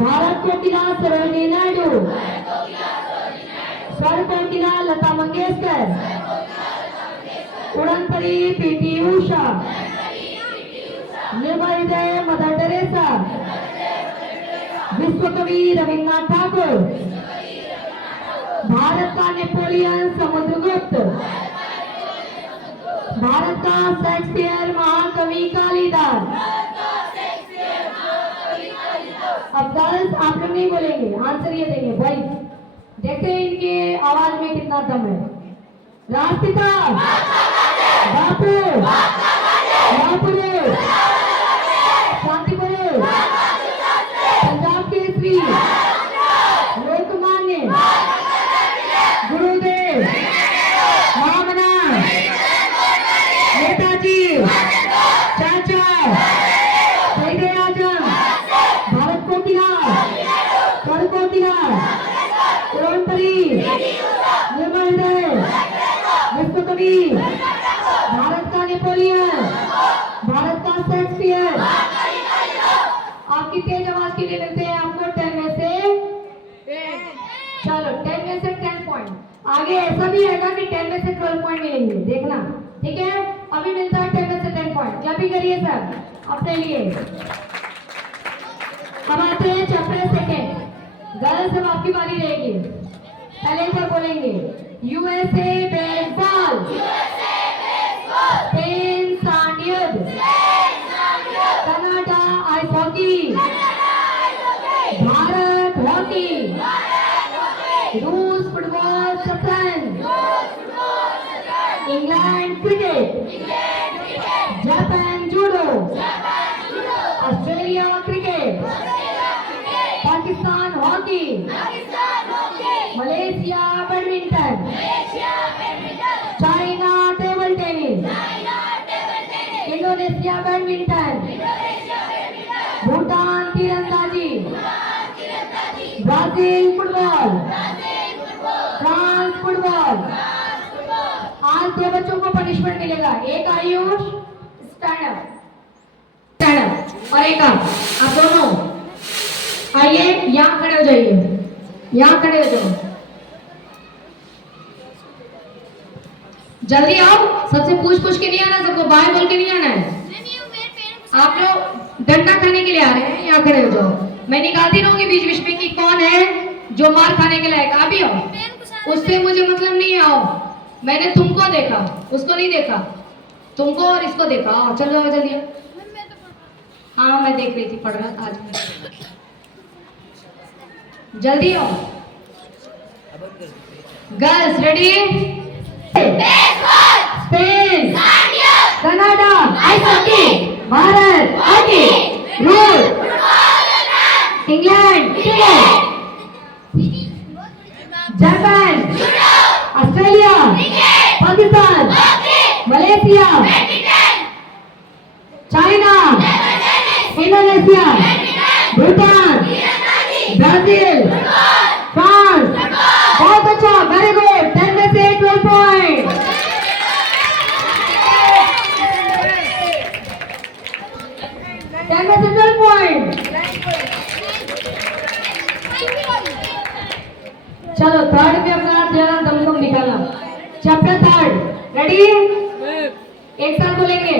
भारत कोकिला सरोजिनी नायडू, स्वर कोकिला लता मंगेशकर, उड़न परी पीटी उषा, निर्मल हृदय मदर टेरेसा, विश्व कवि रविन्द्रनाथ ठाकुर, भारत का नेपोलियन समुद्रगुप्त, भारत का शेक्सपियर महाकवि कालिदास। अब गर्ल्स आप लोग नहीं बोलेंगे, आंसर ये देंगे भाई। देखते हैं इनके आवाज में कितना दम है। राष्ट्रपिता बापू, महापुरुष, शांति पुरुष, पंजाब केसरी, लोकमान्य, गुरुदेव, महामना, नेताजी, चाचा, शहीद आजम, भारत कोकिला, स्वर कोकिला, उड़न परी, निर्मल हृदय, विश्व कवि, भारत का नेपोलियन, भारत का शेक्सपियर। आपकी तेज आवाज के लिए मिलते हैं आपको 10 में से 10। चलो 10 में से 10 पॉइंट। आगे ऐसा भी आएगा कि 10 में से 12 पॉइंट मिलेंगे, देखना, ठीक है। अभी मिलता है 10 में से 10 पॉइंट। क्या भी करिए सर अपने लिए। अब आते हैं चैप्टर सेकेंड। गर्ल्स अब आपकी बारी रहेगी। पहले एक बार बोलेंगे यूएसए बेसबॉल, स्पेन सांड युद्ध, Canada ice hockey, Bharat hockey, रूस फुटबॉल शतरंज, England cricket, Japan judo, Australia cricket, Pakistan hockey, Malaysia badminton, China table tennis, Indonesia badminton, Bhutan तीरंदाजी, ब्राजील फुटबॉल, फ्रांस फुटबॉल। आज 2 बच्चों को पनिशमेंट मिलेगा। एक आयुष स्टैंड अप और एक आप दोनों आइए, यहाँ खड़े हो जाइए, यहाँ खड़े हो जाओ, जल्दी आओ। सबसे पूछ के नहीं आना, सबको बाय बोल के नहीं आना है। आप लोग डंडा खाने के लिए आ रहे हैं, यहाँ खड़े हो जाओ। मैं निकालती रहूंगी बीच बीच में कि कौन है जो मार खाने के लायक। आप ही आओ, उससे मुझे मतलब नहीं। आओ, मैंने तुमको देखा, उसको नहीं देखा, तुमको और इसको देखा। आओ चलो जाओ जल्दी। हाँ मैं देख रही थी, पढ़ रहा आज। जल्दी आओ। Girls ready? Spain, Canada ice hockey, Bharat hockey, रूस, England cricket, Japan, Australia, Pakistan, Malaysia, China, Indonesia, Bhutan, Brazil, France. बहुत अच्छा, वेरी गुड। 10 में से 12 पॉइंट। चलो थर्ड में अपना जरा दमदम निकालना। Chapter third ready? एक साथ बोलेंगे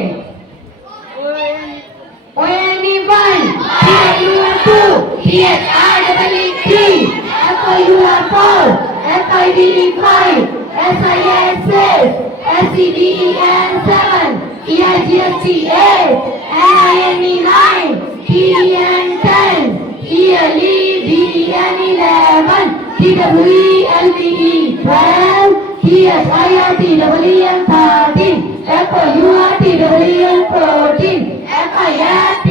ONE1 TWR2 THREE FIUR4 FIDE5 SIS6 SEVEN7 EIGST8 NINE9 TEN10 ELEVEN TWELVE12 THIRTEN13 FOURTEN14 FIFTEN15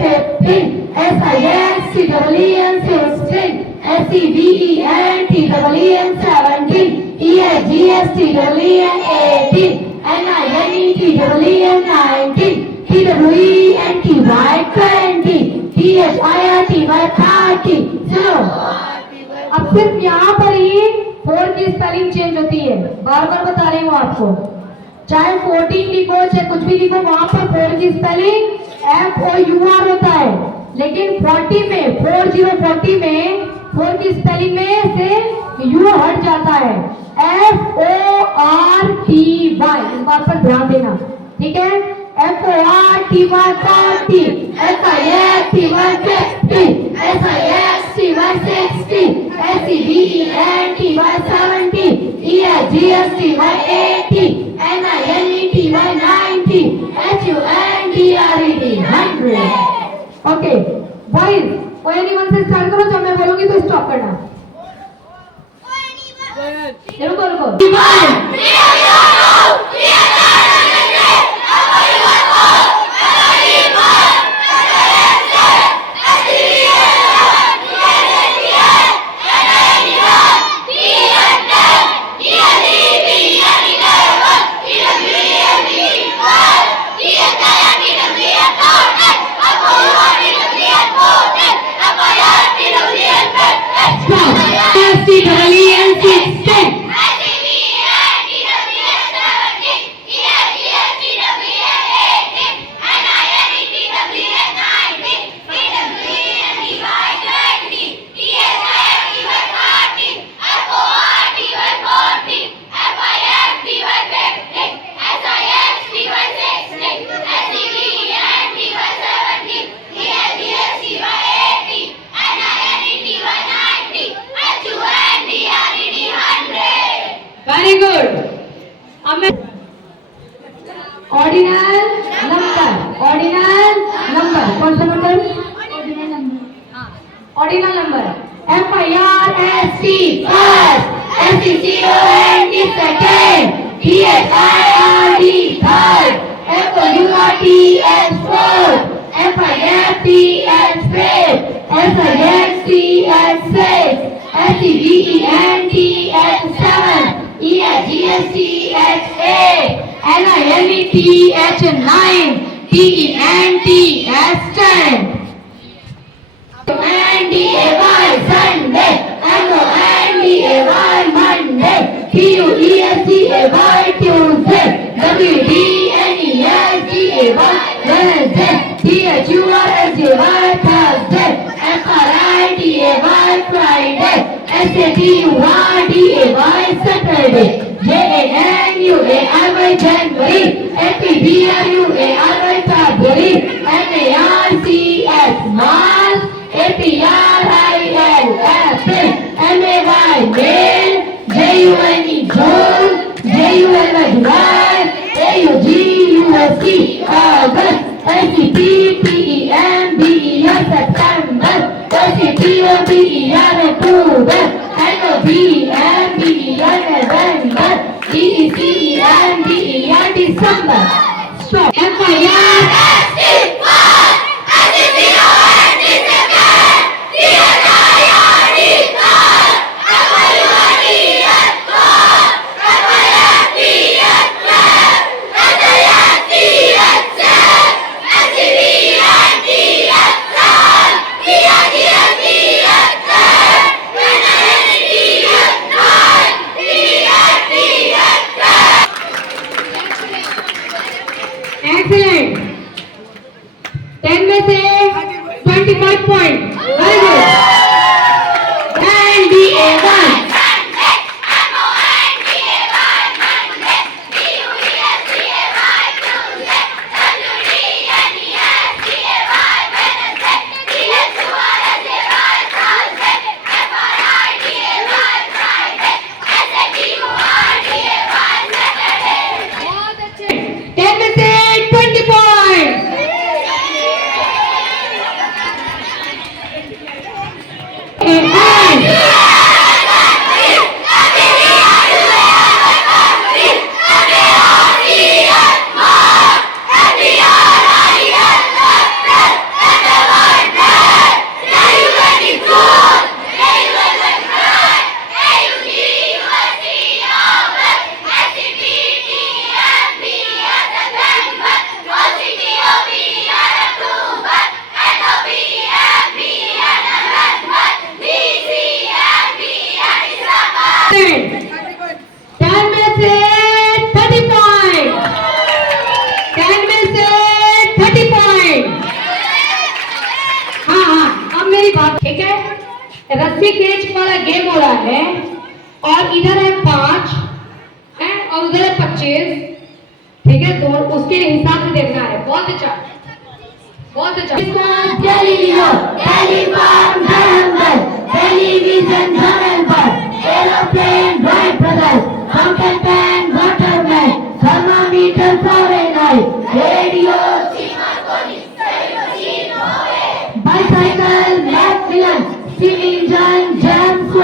SIXTEN16 SEVENTEN17 EIGSTEN18 NINETEN19 TWENTY20 THIRTY30। चलो अब सिर्फ यहाँ पर ही 4 की स्पेलिंग चेंज होती है। बार बार बता रही हूँ आपको, चाहे 14 लिखो चाहे कुछ भी लिखो, वहां पर 4 की स्पेलिंग FOUR होता है। लेकिन 40 में 40 में 4 की स्पेलिंग में से यू हट जाता है, FORTY। इस बात पर ध्यान देना, ठीक है। FORTY 40, SISTY 150, SISTY 160, SEVENTY 170, ESGST 180, NINET 190, HUNDRED 100। Okay boys, ONE1 से स्टार्ट करो, जब मैं बोलूंगी तो स्टॉप करना। रुको रुको। Very good. Ordinal number, ordinal number कौन सा number? Ordinal number FIRST first, SECOND second, THIRD third, FOURTH fourth, FIFTH fifth, SIXTH sixth, SEVENTH seventh, ESGSTH 8, NINETH 9, TENTH 10, MONDAY Sunday, MONDAY Monday, TUESDAY Tuesday, WDNESDAY Wednesday, THURSDAY Thursday, FRIDAY Friday, SATURDAY Saturday, JANUARY January, APDRUARY February, MARCH March, APRIL April, MAY May, JUNE June, JULY July, AUGUST August, SEPTEMBER September, SEPOBER October, NOVEMBER November, DECEMBER December. Stop. FIRST first, SECOND second, THIRD third, FOURTH fourth, FIFTH fifth, SISTH sixth, SEVENTH third, ESGSTH third, NINETH ninth, THTH third. Excellent. 10 में से 25 point. Very good. NDA1 10 में से 20 point. भाग, ठीक है। रस्सी खींच वाला गेम हो रहा है और इधर है 5 है और उधर है 25, ठीक है। तो उसके हिसाब से देखना है। बहुत अच्छा, बहुत अच्छा। गैलीलियो, टेलीफोन, जंगल, टेलीविजन, जंगल, aeroplane, Wright brother, fountain pen, Waterman, thermometer, Fahrenheit, radio, bicycle, Macmillan, steam engine, James,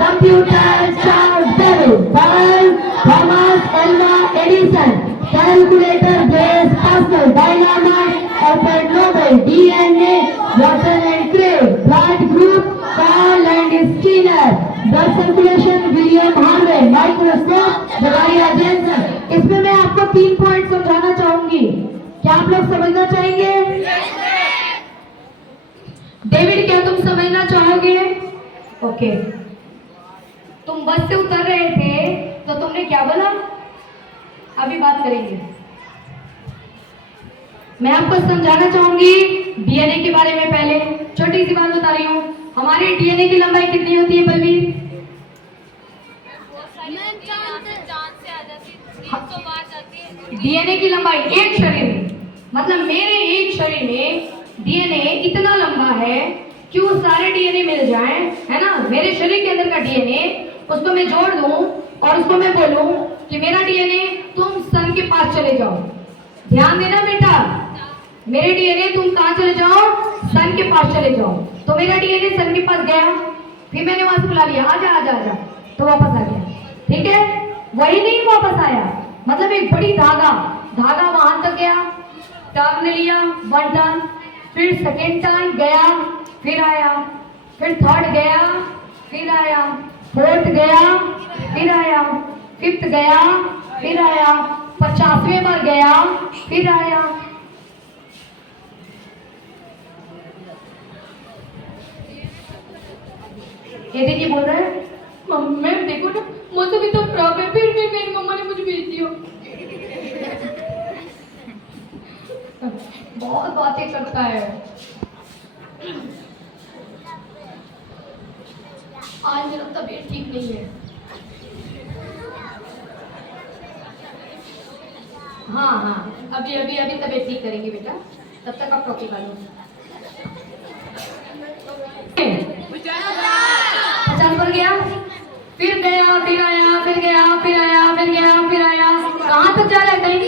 computer, Charles Babbage, bulb, Thomas Alva Edison, calculator, Blaise Pascal, dynamite, Alfred Nobel, DNA, Watson and Crick, blood group, Karl Landsteiner, blood circulation, William Harvey, microscope, जगारिया Janssen. इसमें मैं आपको 3 point समझाना चाहूंगी, क्या आप लोग समझना चाहेंगे? डेविड, क्या तुम समझना चाहोगे? ओके। तुम बस से उतर रहे थे तो तुमने क्या बोला? अभी बात करेंगे। मैं आपको समझाना चाहूंगी डीएनए के बारे में। पहले छोटी सी बात बता रही हूँ, हमारे डीएनए की लंबाई कितनी होती है बलवीर? डीएनए की लंबाई एक शरीर में, मतलब मेरे एक शरीर में डीएनए इतना लंबा है कि वो सारे डीएनए मिल जाएं, है ना। मेरे शरीर के अंदर का डीएनए, उसको मैं जोड़ दूं और उसको मैं बोलूं कि मेरा डीएनए तुम सन के पास चले जाओ। ध्यान देना बेटा, मेरे डीएनए तुम कहां चले जाओ? सन के पास चले जाओ। तो मेरा डीएनए सन के पास गया, फिर मैंने वहां से बुला लिया, आजा आजा आजा, तो वापस आ गया, ठीक है। वही नहीं वापस आया, मतलब एक बड़ी धागा वहां तक गया, टर्न लिया, 1 टर्न, फिर सेकेंड टर्न गया, फिर आया, फिर थर्ड गया, फिर आया, फोर्थ गया, फिर आया, फिफ्थ गया, फिर आया, 50वें बार गया, फिर आया। ये देखिए बोल रहा है, मैम देखो ना, मौसम भी तो खराब है, फिर भी मेरी मम्मा ने मुझे भेज दिया। बहुत बातें करता है। आज मेरा तबीयत ठीक नहीं है। हाँ हाँ, अभी अभी अभी तबीयत ठीक करेंगे बेटा, तब तक आप टॉपिक वालो। 50 पर गया, फिर गया, फिर आया, फिर गया, फिर आया, फिर गया, फिर आया। कहाँ तक जा रहा है? कहीं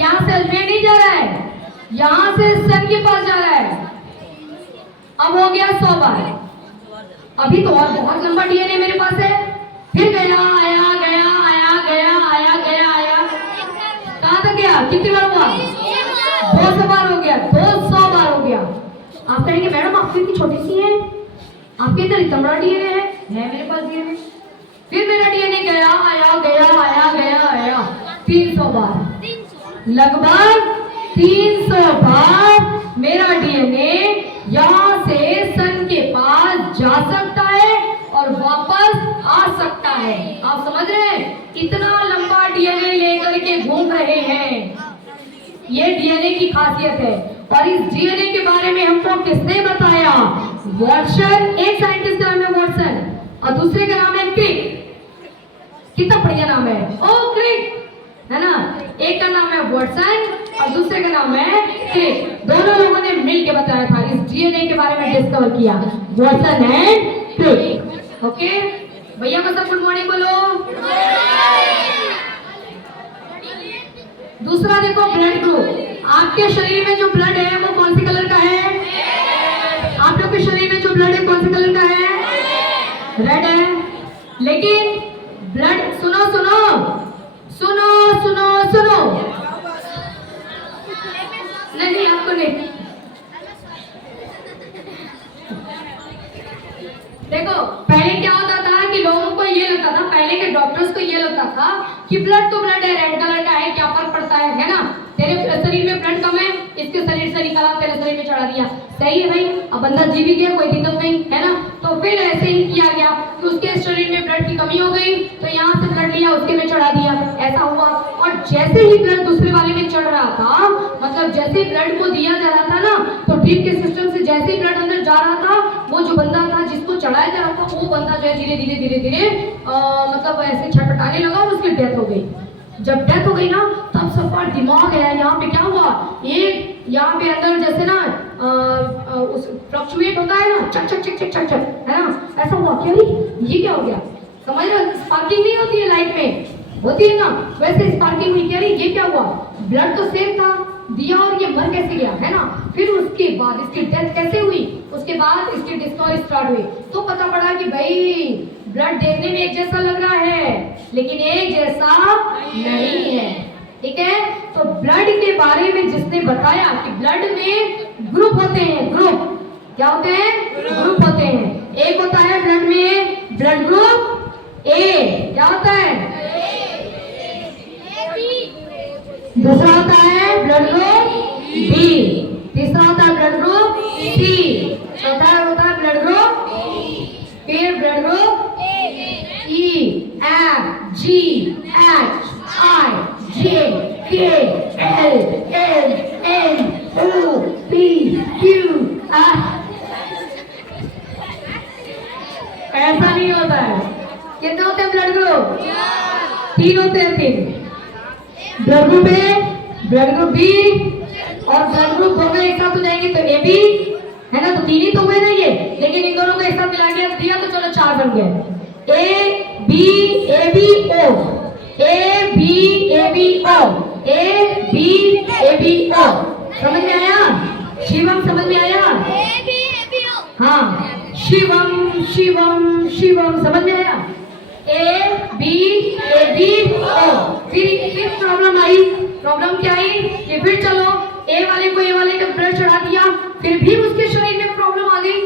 यहाँ से अजमेर नहीं जा रहा है, यहाँ से सन के पास जा रहा है। अब हो गया 100 बार। अभी तो और बहुत लंबा डीएनए मेरे पास है। फिर गया, आया, गया, आया, गया, आया, गया, आया। कहाँ तक गया? कितनी बार हुआ? 200 बार हो गया, 200 बार हो गया। आप कहेंगे मैडम आपकी इतनी छोटी सी है, आपके इधर इतना बड़ा डीएनए है मेरे पास डीएनए। फिर मेरा डीएनए गया, आया, गया, आया, गया, आया, 300 बार, लगभग 300 बार मेरा डीएनए यहाँ से सन के पास जा सकता है और वापस आ सकता है। आप समझ रहे हैं? इतना लंबा डीएनए लेकर के घूम रहे हैं, ये डीएनए की खासियत है। और इस डीएनए के बारे में हमको किसने बताया? वॉटसन। एक साइंटिस्ट का नाम है वॉटसन और दूसरे का नाम है क्रिक। कितना बढ़िया नाम है, ओ क्रिक, है ना। एक का नाम है वॉटसन और दूसरे का नाम है क्रिक। दोनों लोगों ने मिलकर बताया था, इस डीएनए के बारे में डिस्कवर किया, वॉटसन एंड क्रिक। ओके भैया को सब गुड मॉर्निंग बोलो। दूसरा देखो ब्लड ग्रुप। आपके शरीर में जो ब्लड है वो कौन सी कलर का है? आप लोग के शरीर में जो ब्लड है कौन से कलर का है? रेड है। लेकिन ब्लड, सुनो सुनो सुनो सुनो सुनो, नहीं आपको नहीं। देखो पहले क्या होता था कि लोगों को ये लगता था, पहले के डॉक्टर्स को ये लगता था कि ब्लड तो ब्लड है, रेड कलर का है, क्या फर्क पड़ता है ना। तेरे शरीर में ब्लड कम है, इसके शरीर से निकाला तेरे शरीर में चढ़ा दिया। सही है भाई, अब बंदा जी भी गया, कोई दिक्कत नहीं है ना। तो फिर ऐसे ही किया गया कि उसके शरीर में ब्लड की कमी हो गई, तो यहाँ से ब्लड लिया उसके में चढ़ा दिया, ऐसा हुआ। और जैसे ही ब्लड दूसरे वाले में चढ़ रहा था, मतलब जैसे ब्लड को दिया जा रहा था ना, तो ड्रिप के सिस्टम से जैसे ही ब्लड अंदर जा रहा था, वो जो बंदा था जिसको चढ़ाया जा रहा था, वो बंदा जो है धीरे धीरे धीरे धीरे मतलब ऐसे छटपटाने लगा और उसकी डेथ हो गई। जब डेथ हो गई ना, तब सबका दिमाग है यहाँ पे क्या हुआ, एक यहाँ पे अंदर जैसे ना उस फ्लक्चुएट होता है ना, चक चक चक चक चक चक, है ना, ऐसा हुआ क्या, ये क्या हो गया, समझ रहे हो, स्पार्किंग नहीं होती है लाइट में, होती है ना, वैसे स्पार्किंग हुई, क्या ये क्या हुआ, ब्लड तो सेम था, दिया और ये मर कैसे गया, है ना। फिर उसके बाद इसकी डेथ कैसे हुई, उसके बाद इसकी डिस्कवरी स्टार्ट हुई, तो पता पड़ा कि भाई ब्लड देखने में एक जैसा लग रहा है लेकिन एक जैसा नहीं है, ठीक है। तो ब्लड के बारे में जिसने बताया कि ब्लड में ग्रुप होते हैं, ग्रुप क्या होते हैं, ग्रुप होते हैं। एक होता है ब्लड में ब्लड ग्रुप ए, क्या होता है, दूसरा होता है ब्लड ग्रुप बी, तीसरा होता है ब्लड ग्रुप सी, चौथा होता है ब्लड ग्रुप, फिर blood group E, F, G, H, I, J, K, L, M, N, O, P, Q, R. ऐसा नहीं होता है। कितने होते हैं ब्लड ग्रुप, 3 होते हैं, 3। Blood group A, blood group B और ब्लड ग्रुप दोनों एक साथ हो जाएंगे तो ए बी, है ना, तो 3 ही तो हुए ना ये, लेकिन इन दोनों को एक साथ मिला के दिया तो चलो 4 बन गए, A B A B O, A B A B O, A B A B O, समझ में आया, शिवम समझ में आया, ए बी ए बी ओ, हाँ, शिवम शिवम शिवम समझ में आया, ए बी ओ। फिर प्रॉब्लम आई, प्रॉब्लम क्या आई कि फिर चलो ए वाले को ए वाले का ब्लड चढ़ा दिया, फिर भी उसके शरीर में प्रॉब्लम आ गई,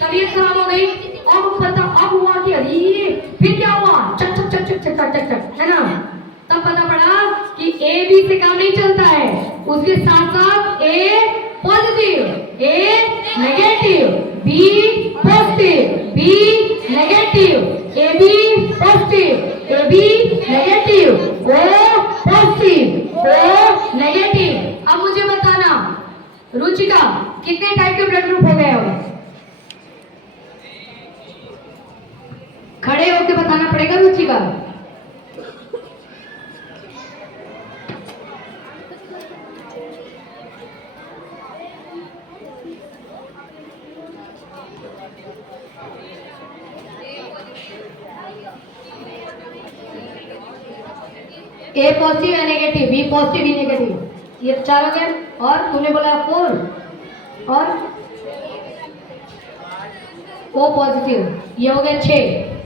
तबीयत खराब हो गई, अब हुआ कि अरे फिर क्या हुआ, चक चक चक चक चक चक चक, है ना। तब पता पड़ा कि ए बी से काम नहीं चलता है, उसके साथ साथ A positive, A negative, B positive, B negative, A B positive, A B negative, O positive, O negative. अब मुझे बताना रुचिका, कितने टाइप के ब्लड ग्रुप हो गए हो, खड़े होकर बताना पड़ेगा रुचिका। ए पॉजिटिव है negative, B positive B negative, ये 4 हो गए, और तूने बोला 4 और ओ पॉजिटिव, ये हो गए 6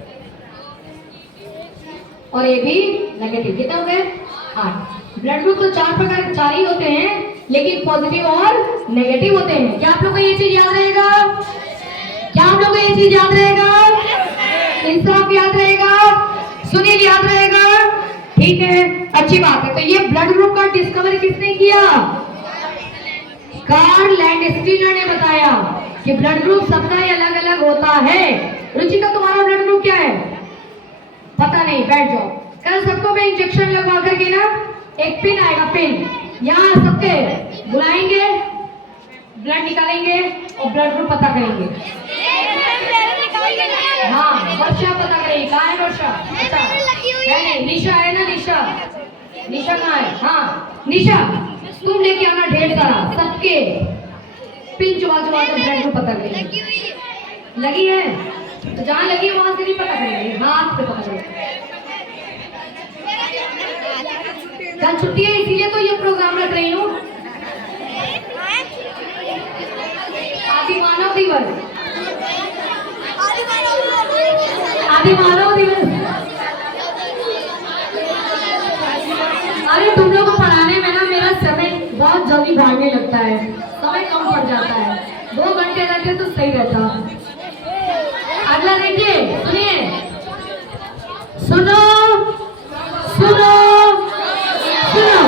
और ए बी नेगेटिव, कितने हो गए 8। ब्लड ग्रुप तो 4 प्रकार के 4 ही होते हैं, लेकिन पॉजिटिव और नेगेटिव होते हैं। क्या आप लोग को ये चीज याद रहेगा, क्या आप लोग को ये चीज याद रहेगा, इंसाफ याद रहेगा, सुनील याद रहेगा, ठीक है, अच्छी बात है। तो ये ब्लड ग्रुप का डिस्कवर किसने किया, कार्ल लैंडस्टीनर ने बताया कि ब्लड ग्रुप सबका ही अलग अलग होता है। रुचिका तुम्हारा ब्लड ग्रुप क्या है, पता नहीं, बैठ जाओ, कल सबको मैं इंजेक्शन लगवा करके ना एक पिन आएगा, पिन यहाँ सबके बुलाएंगे, ब्लड निकालेंगे और ब्लड ग्रुप पता करेंगे। हाँ, वर्षा पता करेंगे, कहाँ है वर्षा, है नहीं, निशा है ना, निशा, निशा कहाँ है, हाँ निशा, तुम लेके आना ढेर सारा, सबके पिन चुवा चुवा कर ब्लड ग्रुप पता करेंगे। लगी है तो जहाँ लगी है वहां से भी पता करेंगे, हाथ से पता करेंगे। कल छुट्टी है इसीलिए तो ये प्रोग्राम रख रही हूँ। आदि मानव दिवस, आदि मानव दिवस। अरे तुम लोग को पढ़ाने में ना मेरा समय बहुत जल्दी भागने लगता है, समय कम पड़ जाता है, 2 घंटे रहते तो सही रहता। अगला देखिए, सुनिए, सुनो सुनो सुनो,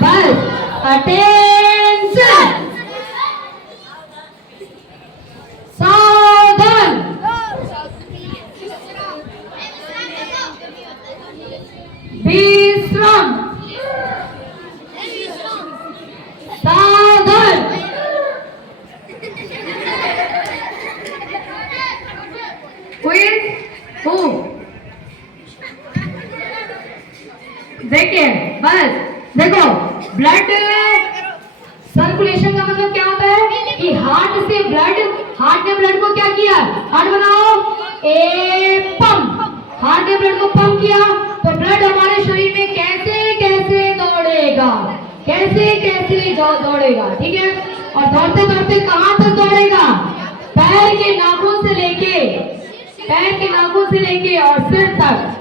बस अटेंशन, देखिए बस देखो, ब्लड सर्कुलेशन का मतलब क्या होता है कि हार्ट से ब्लड, हार्ट ने ब्लड को क्या किया, हार्ट बनाओ, ए पंप, हार्ट ने ब्लड को पंप किया तो ब्लड हमारे शरीर में कैसे कैसे दौड़ेगा, कैसे कैसे दौड़ेगा, ठीक है। और दौड़ते दौड़ते कहां तक दौड़ेगा, पैर के नाखून से लेके, पैर के नाखून से लेके और सिर तक।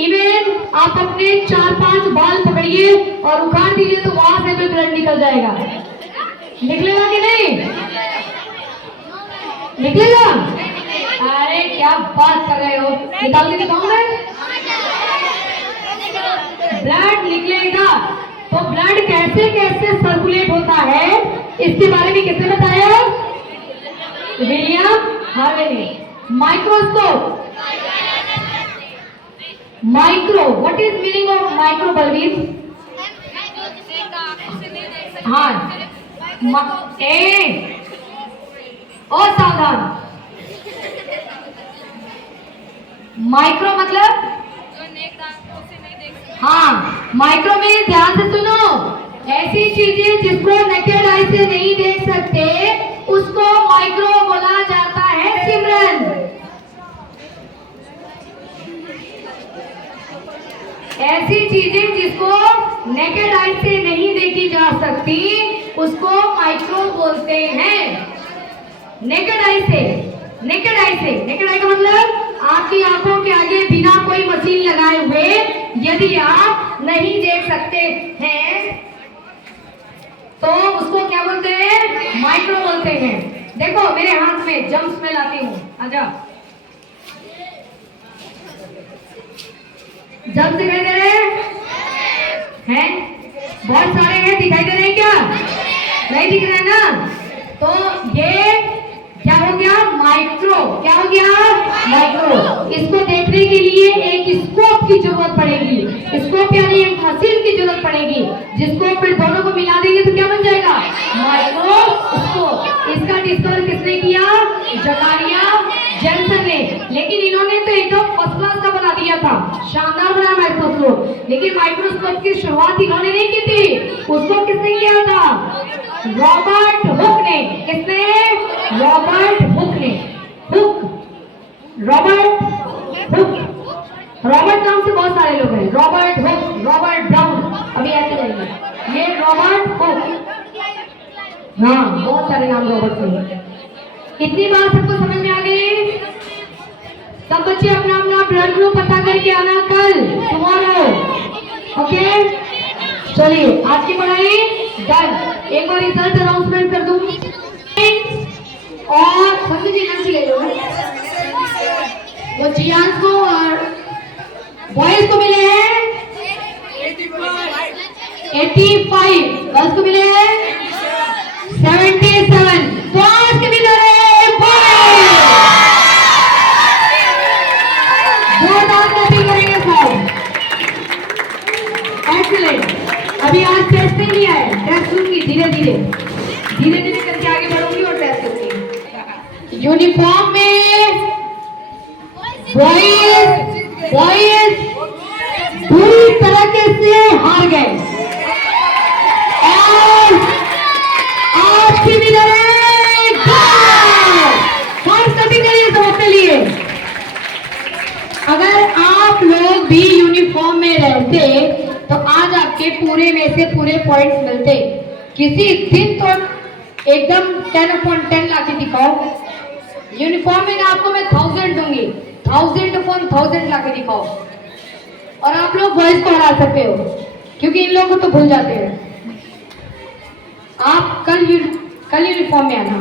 इवन आप अपने 4-5 बाल पकड़िए और उखाड़ दीजिए तो वहां से भी ब्लड निकल जाएगा। निकलेगा कि नहीं, निकलेगा? अरे क्या बात कर रहे हो, निकाल के दिखाऊं मैं? ब्लड निकलेगा। तो ब्लड कैसे कैसे सर्कुलेट होता है इसके बारे में किसने बताया, विलियम हार्वे ने। Microscope, micro, what is meaning of micro Balvir? हाँ, और सावधान, माइक्रो मतलब, हाँ माइक्रो में ध्यान से सुनो, ऐसी चीजें जिसको नेकेड आई से नहीं देख सकते उसको माइक्रो बोला जाता है सिमरन। ऐसी चीजें जिसको नेकेड आई से नहीं देखी जा सकती उसको माइक्रो बोलते हैं। नेकेड आई से, नेकेड आई से, नेकेड आई का मतलब आपकी आंखों के आगे बिना कोई मशीन लगाए हुए यदि आप नहीं देख सकते हैं तो उसको क्या बोलते हैं, माइक्रो बोलते हैं। देखो मेरे हाथ में जम्स में लाती हूँ, आजा, जम्स दिखाई दे रहे हैं? बहुत सारे हैं, दिखाई दे रहे हैं क्या? नहीं दिख रहे हैं ना? तो ये क्या हो गया, माइक्रो, क्या हो गया, माइक्रो। इसको देखने के लिए एक स्कोप की जरूरत पड़ेगी, स्कोप यानी एक मशीन की जरूरत पड़ेगी जिसको फिर दोनों को मिला देंगे तो क्या बन जाएगा, माइक्रोस्कोप। इसका डिस्कवर किसने किया, जकारिया जेनसन ने। लेकिन इन्होंने तो एकदम फर्स्ट क्लास का बना दिया था, शानदार बना माइक्रोस्कोप। लेकिन माइक्रोस्कोप की शुरुआत इन्होंने नहीं की थी, उसको किसने किया था, रॉबर्ट हुक ने। किसने, रॉबर्ट हुक ने। हुक, रॉबर्ट हुक, रॉबर्ट नाम से बहुत सारे लोग हैं, रॉबर्ट हुक, रॉबर्ट ब्राउन, अभी ऐसे जाएंगे, ये रॉबर्ट हुक, हाँ बहुत सारे नाम रॉबर्ट के। कितनी बार सबको समझ में आ गई? सब बच्चे अपना अपना ब्लड ग्रुप पता करके आना कल, टुमारो, ओके। चलिए आज की पढ़ाई डन। एक बार रिजल्ट अनाउंसमेंट कर दूं और संजू जी नाम ले लो, वो जियांस को और बॉयज को मिले हैं 85, गर्ल्स को मिले हैं 77, बॉयज के मिले हैं करेंगे सब। एक्सीलेंट। अभी आज टेस्ट नहीं लिया है, टेस्ट लूंगी धीरे धीरे, धीरे धीरे करके आगे बढ़ूंगी और टेस्ट लूंगी। यूनिफॉर्म में बॉयज पूरी तरीके से हार गए और आज की विनर है फर्स्ट करिए सब अपने लिए। अगर आप लोग भी यूनिफॉर्म में रहते तो आज आपके पूरे में से पूरे पॉइंट्स मिलते। किसी दिन तो एकदम 10/10 लाके दिखाओ। यूनिफॉर्म में आपको मैं 1000 दूंगी, 1000/1000 लाके दिखाओ और आप लोग बॉयज को हरा सकते हो क्योंकि इन लोगों को तो भूल जाते हैं। आप कल यूनिफॉर्म में आना।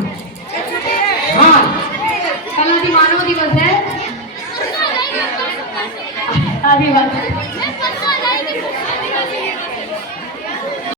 हाँ, कल आदि मानव दिवस है। आदि